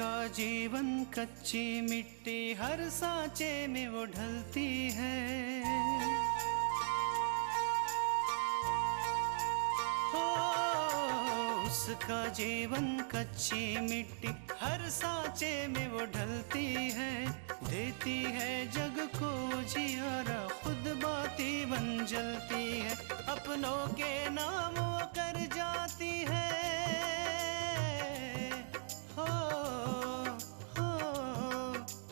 उसका जीवन कच्ची मिट्टी हर सांचे में वो ढलती है। हो उसका जीवन कच्ची मिट्टी हर सांचे में वो ढलती है। देती है जग को जियारा खुद बाती बन जलती है। अपनों के नाम वो कर जाती है।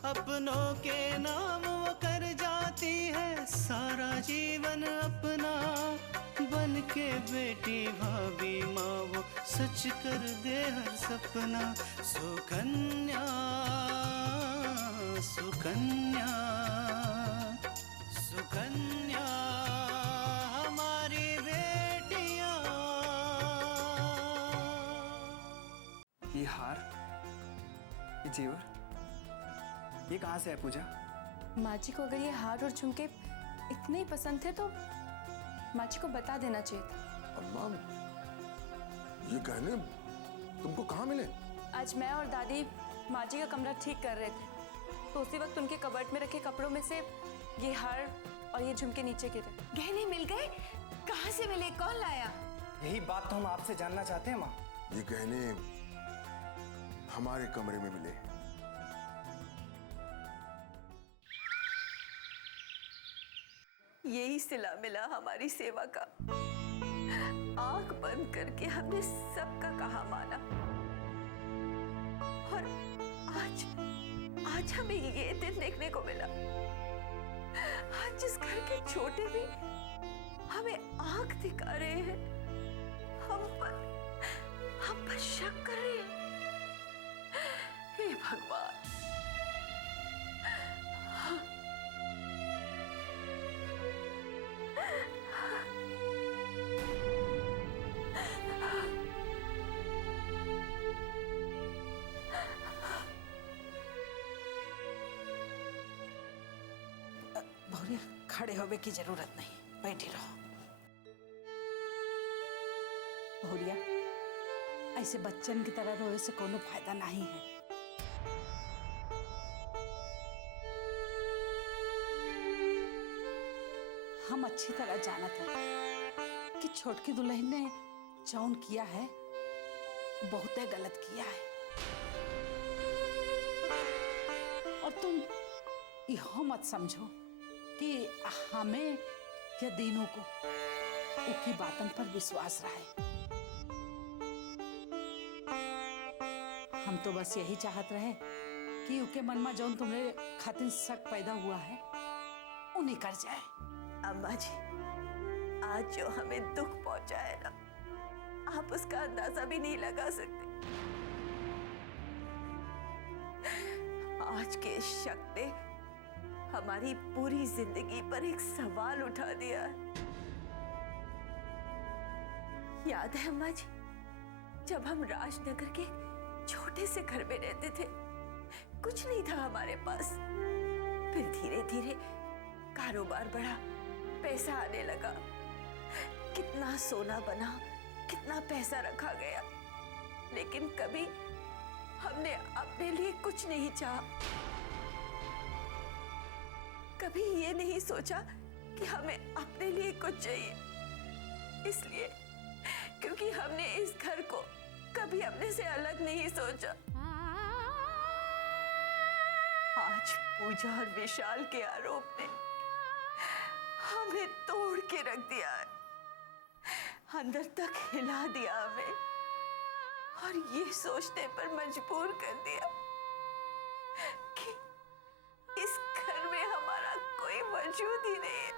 अपनों के नाम वो कर जाती है। सारा जीवन अपना बन के बेटी भाभी माँ वो सच कर दे हर सपना। सुकन्या सुकन्या सुकन्या हमारी बेटियां। ये हार, ये जेवर, ये कहाँ से है पूजा? माँ जी को अगर ये हार और झुमके इतने ही पसंद थे तो माँ जी को बता देना चाहिए था। अम्मा, ये गहने तुमको कहाँ मिले? आज मैं और दादी माँ जी का कमरा ठीक कर रहे थे तो उसी वक्त उनके कबर्ड में रखे कपड़ों में से ये हार और ये झुमके नीचे गिरे। गहने मिल गए? कहाँ से मिले? कौन लाया? यही बात तो हम आपसे जानना चाहते हैं माँ। ये गहने हमारे कमरे में मिले। यही सिला मिला हमारी सेवा का। आंख बंद करके हमने सबका कहा माना और आज हमें ये दिन देखने को मिला। आज जिस घर के छोटे भी हमें आंख दिखा रहे हैं, हम पर शक कर रहे हैं। हे भगवान, भौरिया, खड़े होने की जरूरत नहीं, बैठी रहो। भौरिया, ऐसे बच्चन की तरह रोए से कोनो फायदा नहीं है। हम अच्छी तरह जानते हैं कि छोटकी दुल्हन ने जौन किया है बहुत गलत किया है। और तुम यह मत समझो कि हमें या दीनों को उनकी बातन पर विश्वास रहा है। हम तो बस यही चाहत रहे कि उनके मन में जौन तुम्हारे खातिर शक पैदा हुआ है वो निकल जाए। अम्मा जी, आज जो हमें दुख पहुंचा है ना, आप उसका अंदाजा भी नहीं लगा सकते। आज के शक ने हमारी पूरी जिंदगी पर एक सवाल उठा दिया है। याद है अम्मा जी, जब हम राजनगर के छोटे से घर में रहते थे, कुछ नहीं था हमारे पास। फिर धीरे धीरे कारोबार बढ़ा, पैसा आने लगा, कितना सोना बना, कितना पैसा रखा गया, लेकिन कभी हमने अपने लिए कुछ नहीं चाहा। कभी ये नहीं सोचा कि हमें अपने लिए कुछ चाहिए, इसलिए क्योंकि हमने इस घर को कभी अपने से अलग नहीं सोचा। आज पूजा और विशाल के आरोप ने हमें तोड़ के रख दिया है, अंदर तक हिला दिया हमें, और ये सोचने पर मजबूर कर दिया कि इस घर में हमारा कोई वजूद ही नहीं है।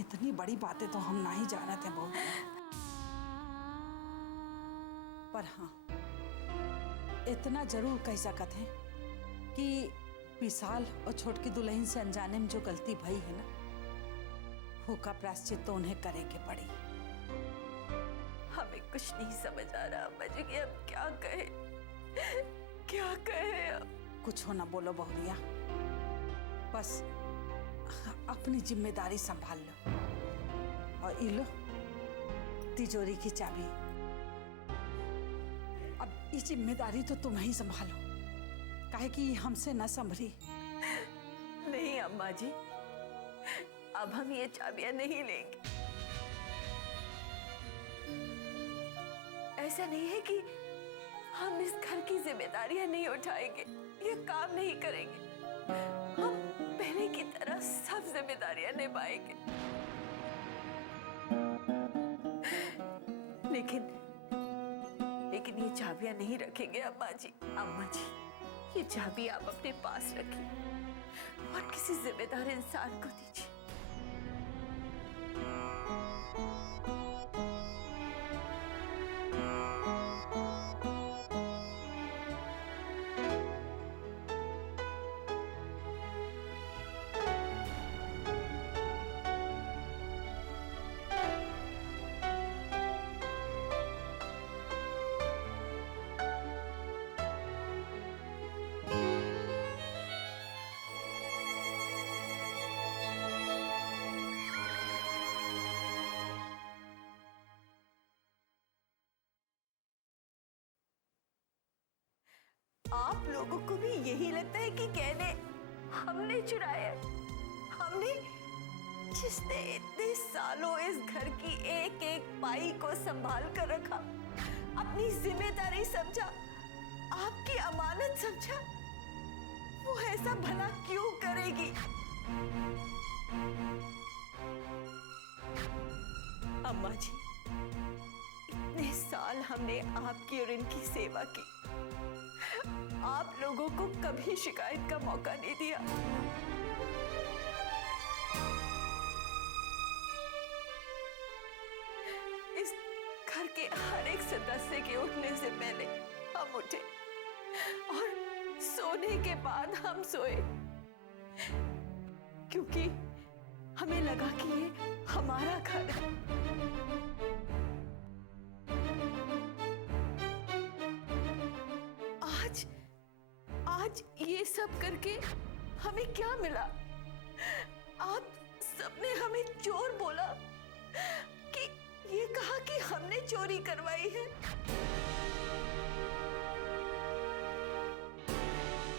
इतनी बड़ी बातें तो हम नहीं जानते बहुत, पर हाँ इतना जरूर कह सकते हैं कि विशाल और छोटकी दुल्हन से अनजाने में जो गलती भई है ना, वो का प्रायश्चित तो उन्हें करे के पड़ी। हमें कुछ नहीं समझ आ रहा अम्मा जी कि अब क्या कहे, क्या कहे अब। कुछ हो ना बोलो बहुरिया, बस अपनी जिम्मेदारी संभाल लो। और ये लो तिजोरी की चाबी, ये जिम्मेदारी तो तुम ही संभालो, काहे कि हमसे न संभली। नहीं अम्मा जी, अब हम ये चाबियां नहीं लेंगे। ऐसा नहीं है कि हम इस घर की जिम्मेदारियां नहीं उठाएंगे, ये काम नहीं करेंगे। हम पहले की तरह सब जिम्मेदारियां निभाएंगे। लेकिन ये चाबियां नहीं रखेंगे अम्मा जी। अम्मा जी, ये चाबी आप अपने पास रखिए और किसी जिम्मेदार इंसान को दीजिए। आप लोगों को भी यही लगता है कि गहने हमने चुराए हैं? हमने जिसने इतने सालों इस घर की एक एक पाई को संभाल कर रखा, अपनी जिम्मेदारी समझा, आपकी अमानत समझा, वो ऐसा भला क्यों करेगी? अम्मा जी, इतने साल हमने आपकी और इनकी सेवा की, आप लोगों को कभी शिकायत का मौका नहीं दिया। इस घर के हर एक सदस्य के उठने से पहले हम उठे और सोने के बाद हम सोए, क्योंकि हमें लगा कि ये हमारा घर है। आज ये सब करके हमें क्या मिला? आप सबने हमें चोर बोला, कि ये कहा कि हमने चोरी करवाई है।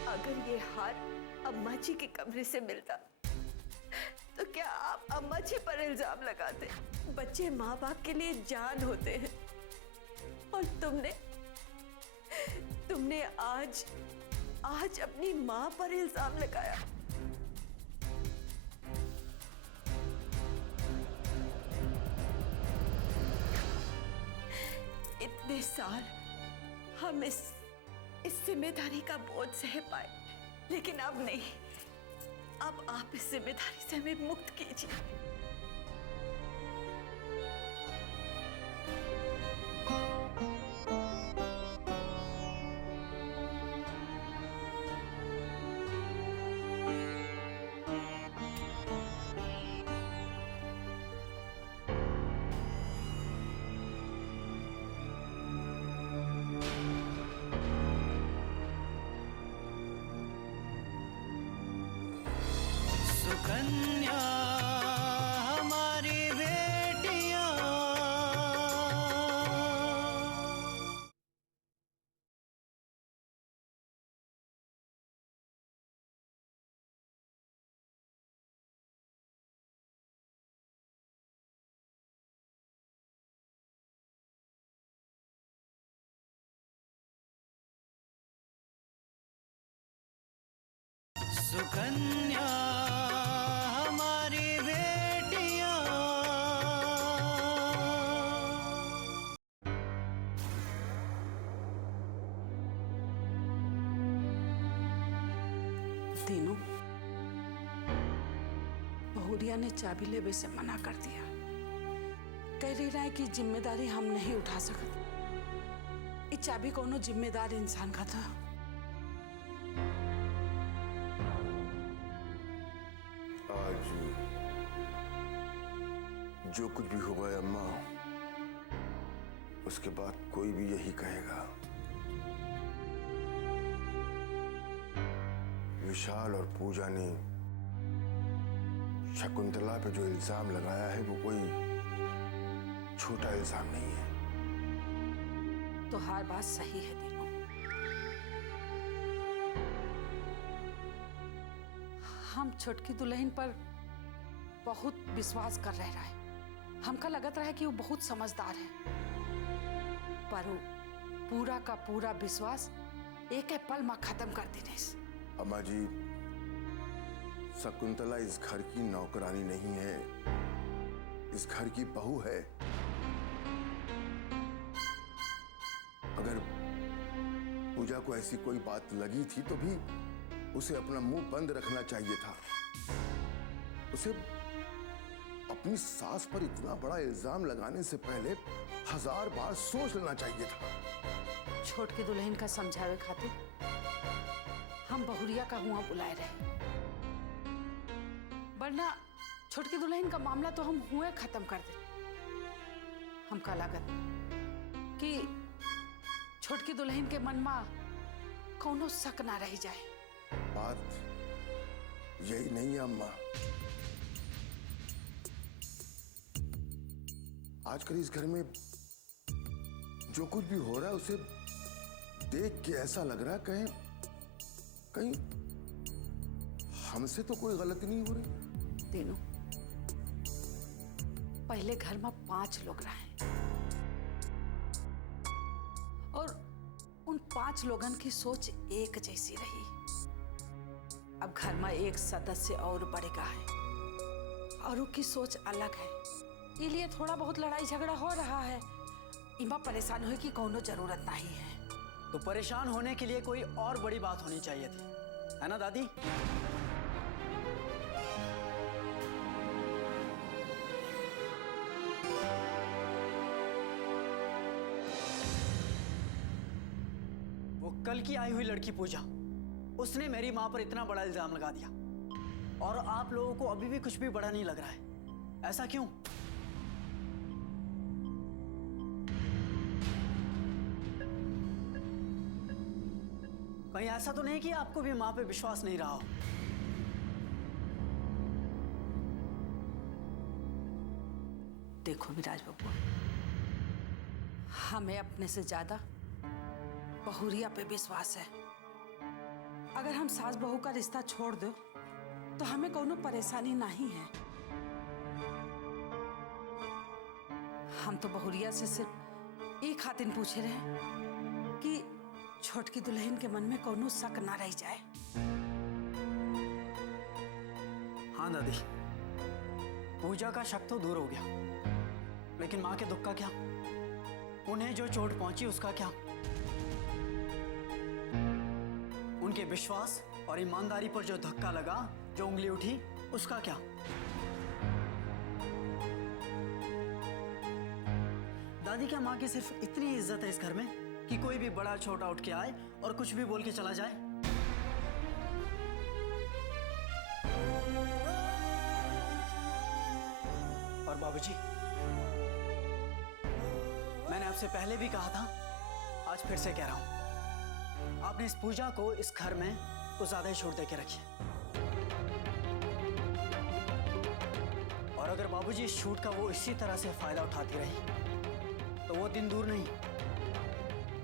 अगर ये हार अम्मा जी के कमरे से मिलता तो क्या आप अम्मा जी पर इल्जाम लगाते? बच्चे माँ बाप के लिए जान होते हैं, और तुमने आज अपनी माँ पर इल्जाम लगाया। इतने साल हम इस जिम्मेदारी का बोझ सह पाए, लेकिन अब नहीं। अब आप इस जिम्मेदारी से हमें मुक्त कीजिए। सुकन्या हमारी बेटियां, सुकन्या हमारी बेटियां। तीनों बहुरिया ने चाबी लेवे से मना कर दिया। कह रही है कि जिम्मेदारी हम नहीं उठा सकते। ये चाबी कोनो जिम्मेदार इंसान का था। आज जो कुछ भी हुआ है अम्मा, उसके बाद कोई भी यही कहेगा। विशाल और पूजा ने शकुंतला पे जो इल्जाम लगाया है, वो कोई छोटा इल्जाम नहीं है। तो हर बात सही है तीनों। हम छोटकी दुल्हन पर बहुत विश्वास कर रहे रहे। हमका लगत रहा कि वो बहुत समझदार है, पर वो पूरा का पूरा विश्वास एक पल में खत्म कर देने। अम्मा जी, शकुंतला इस घर की नौकरानी नहीं है, इस घर की बहू है। अगर पूजा को ऐसी कोई बात लगी थी तो भी उसे अपना मुंह बंद रखना चाहिए था। उसे अपनी सास पर इतना बड़ा इल्जाम लगाने से पहले 1000 बार सोच लेना चाहिए था। छोटकी दुल्हन का समझावे खातिर हम बहुरिया का हुआ बुलाए रहे, वरना छोटकी दुल्हन का मामला तो हम हुए खत्म कर दे। हमका लागत कि छोटकी दुल्हन के मन में कोनो शक ना रह जाए। बात यही नहीं है अम्मा। आजकल इस घर में जो कुछ भी हो रहा है उसे देख के ऐसा लग रहा है कहीं कहीं हमसे तो कोई गलती नहीं हो रही। तीनों पहले घर में 5 लोग रहे और उन 5 लोगन की सोच एक जैसी रही। अब घर में एक सदस्य और बढ़ेगा है और उसकी सोच अलग है, इसलिए थोड़ा बहुत लड़ाई झगड़ा हो रहा है। इमा परेशान होने की कोनो जरूरत नहीं है। तो परेशान होने के लिए कोई और बड़ी बात होनी चाहिए थी, है ना दादी? वो कल की आई हुई लड़की पूजा, उसने मेरी मां पर इतना बड़ा इल्जाम लगा दिया और आप लोगों को अभी भी कुछ भी बड़ा नहीं लग रहा है। ऐसा क्यों? कहीं ऐसा तो नहीं कि आपको भी मां पे विश्वास नहीं रहा हो? देखो विराज बाबू, हमें अपने से ज्यादा बहुरिया पे विश्वास है। अगर हम सास बहू का रिश्ता छोड़ दो तो हमें कोनो परेशानी नहीं है। हम तो बहुरिया से सिर्फ एक खातिर पूछे रहे कि छोटकी दुल्हन के मन में कोनो शक ना रह जाए। हाँ दादी, पूजा का शक तो दूर हो गया, लेकिन मां के दुख का क्या? उन्हें जो चोट पहुंची उसका क्या? उनके विश्वास और ईमानदारी पर जो धक्का लगा, जो उंगली उठी, उसका क्या? दादी, क्या मां की सिर्फ इतनी इज्जत है इस घर में कि कोई भी बड़ा छोटा उठ के आए और कुछ भी बोल के चला जाए? और बाबूजी, मैंने आपसे पहले भी कहा था, आज फिर से कह रहा हूं, आपने इस पूजा को इस घर में कुछ ज्यादा ही छोड़ दे के रखिए। और अगर बाबूजी इस छूट का वो इसी तरह से फायदा उठाती रही तो वो दिन दूर नहीं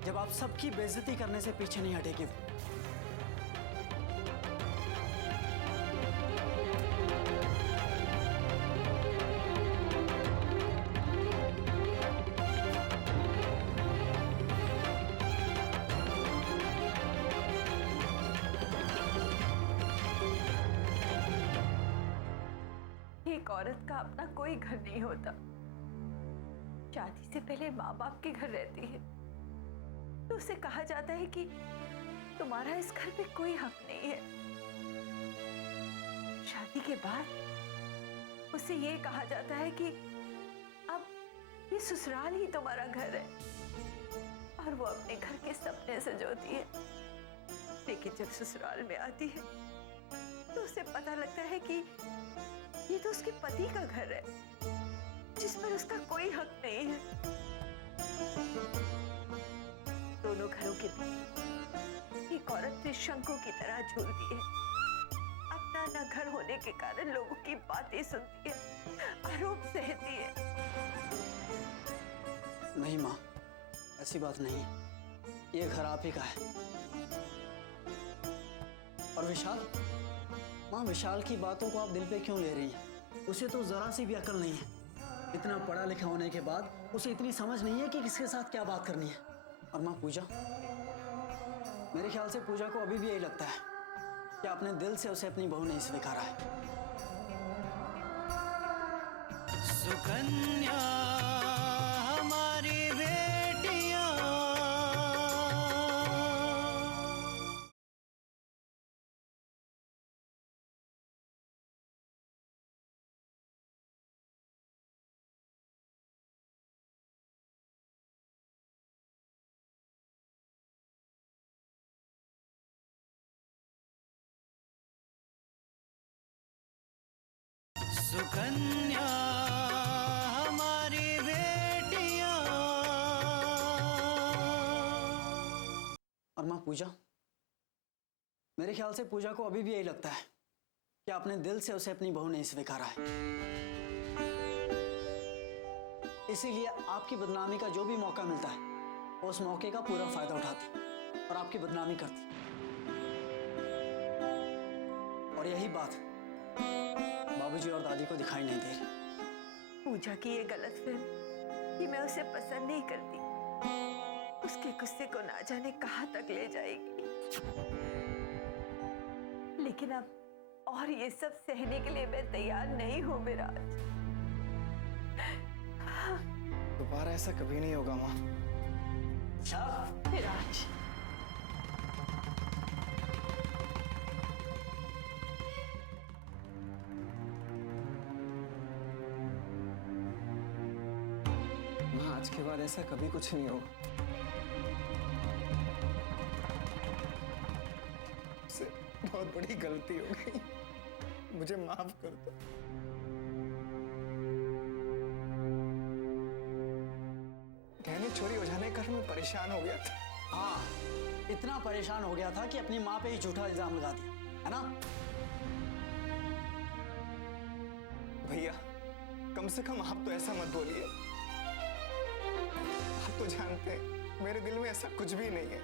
जब आप सबकी बेइज्जती करने से पीछे नहीं हटेगी। एक औरत का अपना कोई घर नहीं होता। शादी से पहले माँ बाप के घर रहती है तो उसे कहा जाता है कि तुम्हारा इस घर पे कोई हक नहीं है। शादी के बाद उसे ये कहा जाता है कि अब ये ससुराल ही तुम्हारा घर है और वो अपने घर के सपने सजोती है। लेकिन जब ससुराल में आती है तो उसे पता लगता है कि ये तो उसके पति का घर है जिस पर उसका कोई हक नहीं है। दोनों घरों के बीच एक औरत त्रिशंकु की तरह झूलती है। अपना न घर होने के कारण लोगों की बातें सुनती है, आरोप सहती है। नहीं माँ, ऐसी बात नहीं है, ये घर आप ही का है। और विशाल, माँ, विशाल की बातों को आप दिल पे क्यों ले रही हैं? उसे तो जरा सी भी अकल नहीं है। इतना पढ़ा लिखा होने के बाद उसे इतनी समझ नहीं है कि किसके साथ क्या बात करनी है। और माँ पूजा, मेरे ख्याल से पूजा को अभी भी यही लगता है कि आपने दिल से उसे अपनी बहू नहीं स्वीकारा है। सुकन्या हमारी बेटियां, सुकन्या हमारी बेटियां। और माँ पूजा, मेरे ख्याल से पूजा को अभी भी यही लगता है कि आपने दिल से उसे अपनी बहू नहीं स्वीकारा है। इसीलिए आपकी बदनामी का जो भी मौका मिलता है वो उस मौके का पूरा फायदा उठाती और आपकी बदनामी करती। और यही बात बाबूजी और दादी को दिखाई नहीं दे रही। पूजा की ये गलतफहमी कि मैं उसे पसंद नहीं करती उसके गुस्से को ना जाने कहाँ तक ले जाएगी। लेकिन अब और ये सब सहने के लिए मैं तैयार नहीं हूँ विराज। दोबारा ऐसा कभी नहीं होगा माँ। विराज, माँ आज के बाद ऐसा कभी कुछ नहीं होगा। मुझसे बहुत बड़ी गलती हो गई, मुझे माफ कर दो। गहने चोरी हो जाने के कारण मैं परेशान हो गया था। हाँ, इतना परेशान हो गया था कि अपनी माँ पे ही झूठा इल्जाम लगा दिया, है ना? भैया कम से कम आप तो ऐसा मत बोलिए। आप तो जानते हैं मेरे दिल में ऐसा कुछ भी नहीं है।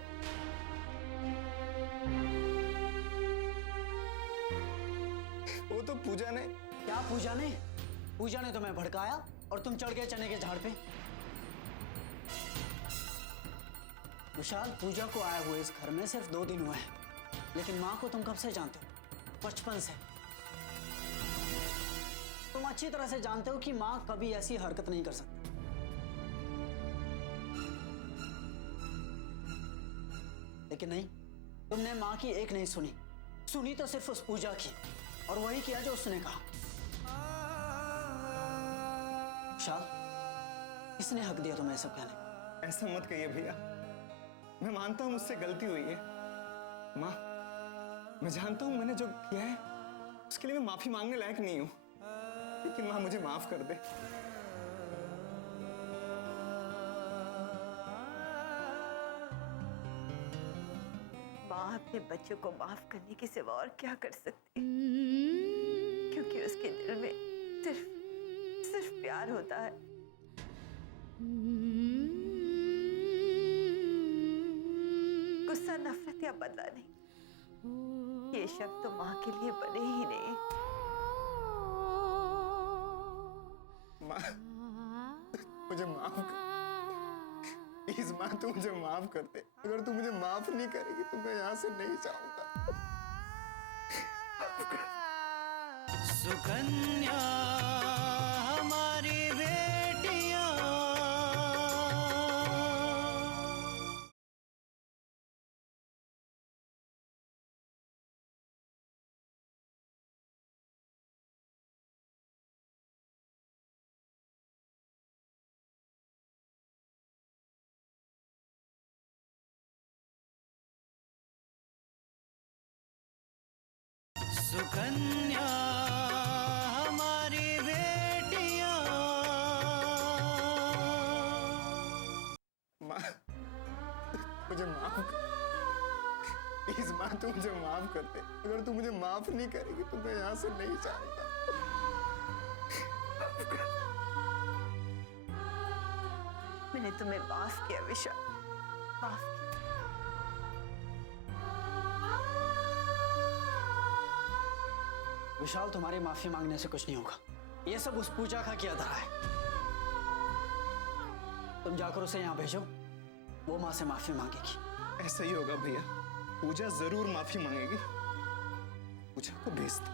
वो तो पूजा ने। क्या पूजा ने? पूजा ने तुम्हें भड़काया और तुम चढ़ गए चने के झाड़ पे। विशाल, पूजा को आए हुए इस घर में सिर्फ 2 दिन हुए हैं, लेकिन माँ को तुम कब से जानते हो? बचपन से। तुम अच्छी तरह से जानते हो कि माँ कभी ऐसी हरकत नहीं कर सकती। लेकिन नहीं, तुमने माँ की एक नहीं सुनी, सुनी तो सिर्फ उस पूजा की, और वही किया जो उसने कहा। विशाल, किसने हक दिया तुम्हें सब कहने? ऐसा मत कहिए भैया, मैं मानता हूं मुझसे गलती हुई है। माँ, मैं जानता हूं मैंने जो किया है उसके लिए मैं माफी मांगने लायक नहीं हूं, लेकिन माँ मुझे माफ कर दे। माँ अपने बच्चों को माफ करने के सिवा और क्या कर सकती, क्योंकि उसके दिल में सिर्फ प्यार होता है। गुस्सा, नफरत या बदला नहीं, ये शब्द तो माँ के लिए बने ही नहीं। माँ मुझे माफ कर, प्लीज माँ तू मुझे माफ कर दे। अगर तू मुझे माफ नहीं करेगी तो मैं यहाँ से नहीं जाऊंगा। सुकन्या हमारी बेटियां, सुकन्या हमारी बेटियां। माँ मुझे माफ कर, प्लीज माँ तू मुझे माफ कर दे। अगर तू मुझे माफ नहीं करेगी तो मैं यहाँ से नहीं जाऊंगा। मैंने तुम्हें माफ किया विशाल, माफ किया। विशाल, तुम्हारी माफी मांगने से कुछ नहीं होगा। ये सब उस पूजा का किया धरा है। तुम जाकर उसे यहाँ भेजो, वो माँ से माफी मांगेगी। ऐसा ही होगा भैया, पूजा जरूर माफी मांगेगी। पूजा को भेज दो।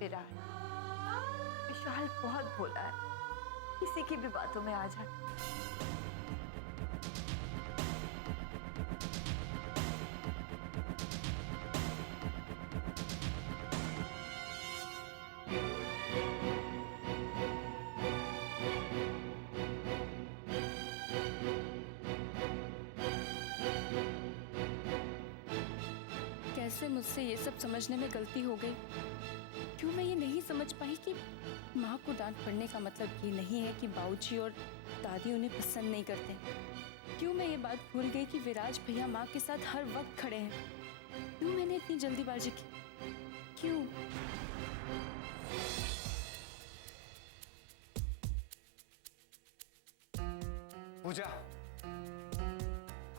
विराट, विशाल बहुत भोला है, किसी की भी बातों में आ जाता। कैसे मुझसे ये सब समझने में गलती हो गई? क्यों मैं ये नहीं समझ पाई कि माँ को डांट पड़ने का मतलब ये नहीं है कि बाबूजी और दादी उन्हें पसंद नहीं करते। क्यों मैं ये बात भूल गई कि विराज भैया माँ के साथ हर वक्त खड़े हैं? क्यों मैंने इतनी जल्दीबाजी की? क्यों? पूजा,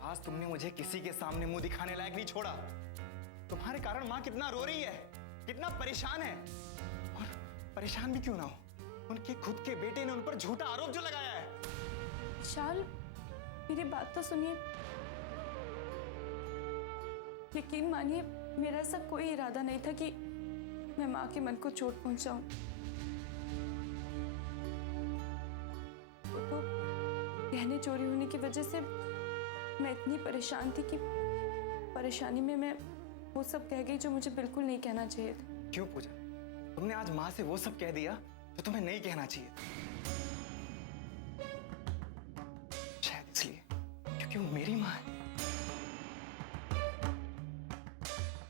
आज तुमने मुझे किसी के सामने मुंह दिखाने लायक नहीं छोड़ा। तुम्हारे कारण माँ कितना रो रही है, कितना परेशान है। और परेशान भी क्यों ना हो, उनके खुद के बेटे ने उन पर झूठा आरोप जो लगाया है। विशाल, मेरी बात तो सुनिए। यकीन मानिए, मेरा ऐसा कोई इरादा नहीं था कि मैं माँ के मन को चोट पहुंचाऊं। वो तो गहने चोरी होने की वजह से मैं इतनी परेशान थी कि परेशानी में मैं वो सब कह गई जो मुझे बिल्कुल नहीं कहना चाहिए था। क्यों पूजा, तुमने आज माँ से वो सब कह दिया जो तुम्हें नहीं कहना चाहिए? शायद इसलिए क्योंकि वो मेरी माँ है।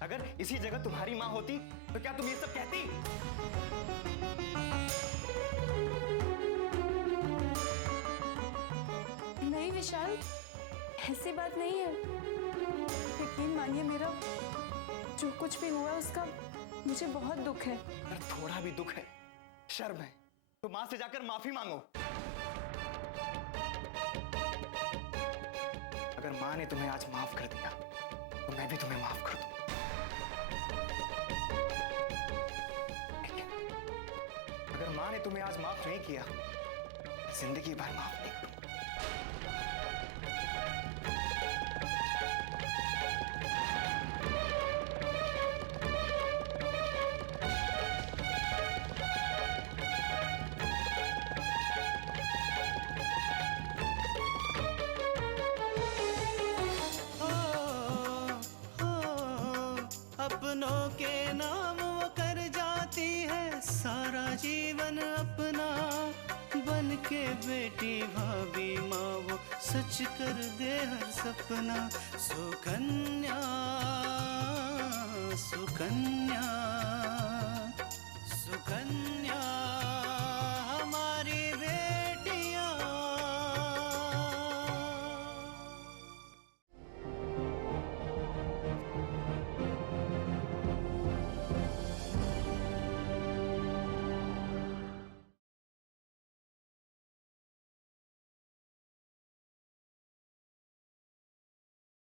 अगर इसी जगह तुम्हारी माँ होती तो क्या तुम ये सब कहती? नहीं विशाल, ऐसी बात नहीं है। यकीन मानिए, मेरा जो कुछ भी हुआ उसका मुझे बहुत दुख है। अगर थोड़ा भी दुख है, शर्म है, तो माँ से जाकर माफी मांगो। अगर माँ ने तुम्हें आज माफ कर दिया तो मैं भी तुम्हें माफ कर दूंगा। लेकिन अगर माँ ने तुम्हें आज माफ नहीं किया, जिंदगी भर माफ नहीं करूंगा। अपनों के नाम वो कर जाती है सारा जीवन अपना। बन के बेटी भाभी माँ वो सच कर दे हर सपना। सुकन्या सुकन्या सुकन्या